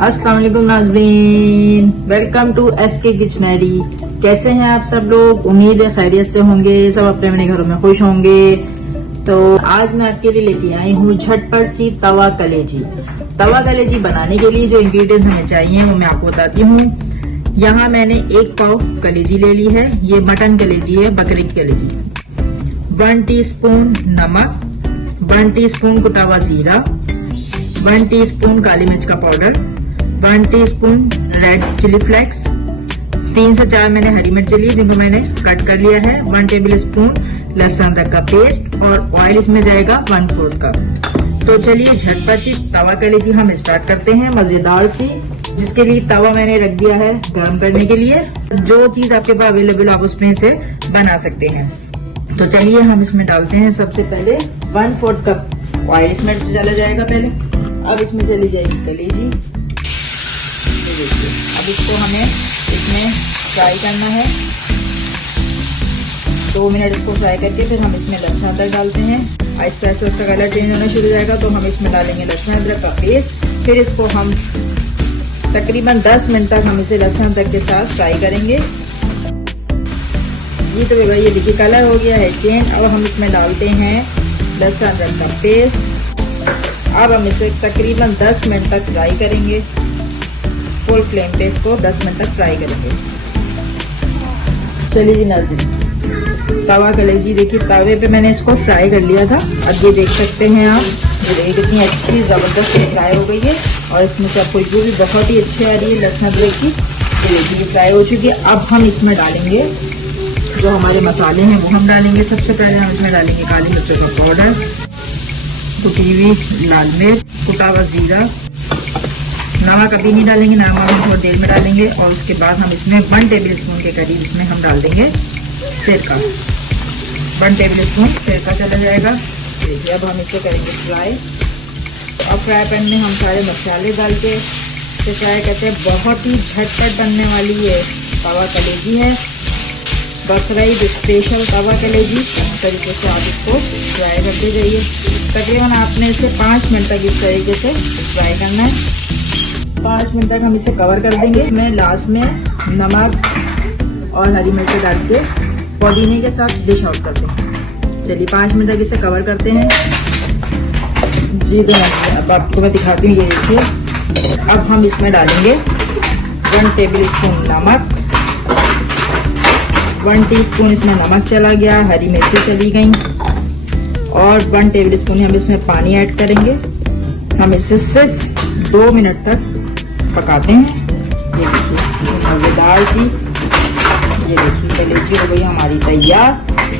अस्सलाम वालेकुम नाज़रीन, वेलकम टू एसके किचनरी। कैसे हैं आप सब लोग? उम्मीद है खैरियत से होंगे, सब अपने अपने घरों में खुश होंगे। तो आज मैं आपके लिए लेके आई हूँ झटपट सी तवा कलेजी। तवा कलेजी बनाने के लिए जो इंग्रेडिएंट्स हमें चाहिए वो मैं आपको बताती हूँ। यहाँ मैंने 1 पाव कलेजी ले ली है। ये मटन कलेजी है, बकरी की कलेजी। 1 टीस्पून नमक, 1 टीस्पून कुटा हुआ जीरा, 1 टीस्पून काली मिर्च का powder, 1 teaspoon red chilli flakes, 3 से 4 मैंने हरी मिर्च ली जिनको मैंने कट कर लिया है, 1 टेबल स्पून लहसुन अदरक का पेस्ट और ऑयल इसमें जाएगा 1/4 कप। तो चलिए झटपट सी तवा कलेजी हम स्टार्ट करते हैं मजेदार सी, जिसके लिए तवा मैंने रख दिया है गर्म करने के लिए। जो चीज आपके पास अवेलेबल आप उसमें से बना सकते हैं। तो चलिए हम इसमें डालते हैं सबसे पहले 1/4 कप ऑयल इसमें चला जाएगा पहले। अब इसमें चली जाएगी कलेजी। तो देखिए अब इसको हमें इसमें फ्राई करना है 2 मिनट। इसको फ्राई करके फिर हम इसमें लहसुन अदरक डालते हैं। आहिस्ता आहिस्ता उसका कलर चेंज होना शुरू हो जाएगा तो हम इसमें डालेंगे लहसुन अदरक का पेस्ट। फिर इसको हम तकरीबन 10 मिनट तक हम इसे लहसुन अदरक के साथ फ्राई करेंगे। ये तो भाई ये देखिए कलर हो गया है चेंज। अब हम इसमें डालते हैं लहसुन अदरक का पेस्ट। अब हम इसे तकरीबन 10 मिनट तक फ्राई करेंगे। फुल फ्लेम पे इसको 10 मिनट तक फ्राई करेंगे। चलिए जी नाज़रीन, तवा कलेजी देखिए तवे पे मैंने इसको फ्राई कर लिया था। अब ये देख सकते हैं आप, ये देखिए कितनी अच्छी जबरदस्त फ्राई हो गई है और इसमें से खुशबू भी बहुत ही अच्छी आ रही है लहसुन अदरक की। तो देखिए फ्राई हो चुकी है। अब हम इसमें डालेंगे जो हमारे मसाले हैं वो हम डालेंगे। सबसे पहले हम इसमें डालेंगे काली मिर्च का पाउडर, कुटी हुई लाल मिर्च, कुटा हुआ जीरा, नमक अभी नहीं डालेंगे, नमक हम थोड़ी देर में डालेंगे। और उसके बाद हम इसमें 1 टेबल स्पून के करीब इसमें हम डाल देंगे सिरका। 1 टेबल स्पून सिरका चला जाएगा। देखिए अब हम इसे करेंगे फ्राई। और फ्राई पैन में हम सारे मसाले डाल के इसे फ्राई करते हैं। बहुत ही झटपट बनने वाली ये तवा कलेजी है, बकरीद स्पेशल तवा कलेजी। इस तरीके से आप इसको फ्राई करते जाइए। तकरीबन आपने इसे 5 मिनट तक इस तरीके से फ्राई करना है। 5 मिनट तक हम इसे कवर कर देंगे। इसमें लास्ट में नमक और हरी मिर्च डाल के पुदीने के साथ डिश आउट करते हैं। चलिए 5 मिनट तक इसे कवर करते हैं जी। तो अब आपको मैं दिखाती हूँ, ये देखिए अब हम इसमें डालेंगे 1 टेबल स्पून नमक, 1 टीस्पून इसमें नमक चला गया, हरी मिर्ची चली गई और 1 टेबल स्पून हम इसमें पानी ऐड करेंगे। हम इसे सिर्फ 2 मिनट तक पकाते हैं। ये देखिए मजेदार सी ये देखिए कलेजी हो गई हमारी तैयार,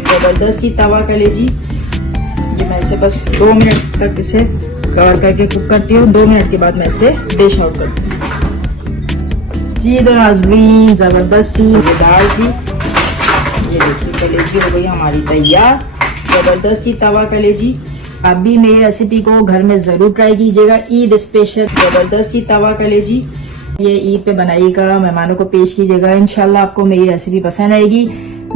जबरदस्त सी तवा कलेजी। ये मैं इसे बस 2 मिनट तक इसे कवर करके कुक करती हूँ। 2 मिनट के बाद मैं इसे डिश आउट करती हूँ जी। तो नाज़रीन जबरदस्त सी मजेदार सी ये देखिए कलेजी हो गई हमारी तैयार, जबरदस्त सी तवा कलेजी। आप भी मेरी रेसिपी को घर में जरूर ट्राई कीजिएगा। ईद स्पेशल जबरदस्त सी तवा कलेजी ये ईद पे बनाइएगा, मेहमानों को पेश कीजिएगा। इंशाल्लाह आपको मेरी रेसिपी पसंद आएगी।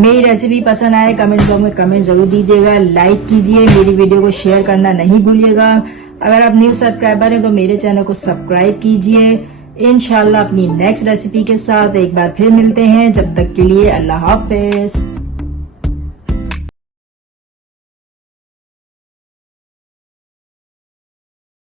मेरी रेसिपी पसंद आए कमेंट बॉक्स में कमेंट जरूर दीजिएगा, लाइक कीजिए, मेरी वीडियो को शेयर करना नहीं भूलिएगा। अगर आप न्यू सब्सक्राइबर हैं तो मेरे चैनल को सब्सक्राइब कीजिए। इंशाल्लाह अपनी नेक्स्ट रेसिपी के साथ एक बार फिर मिलते हैं। जब तक के लिए अल्लाह हाफिज।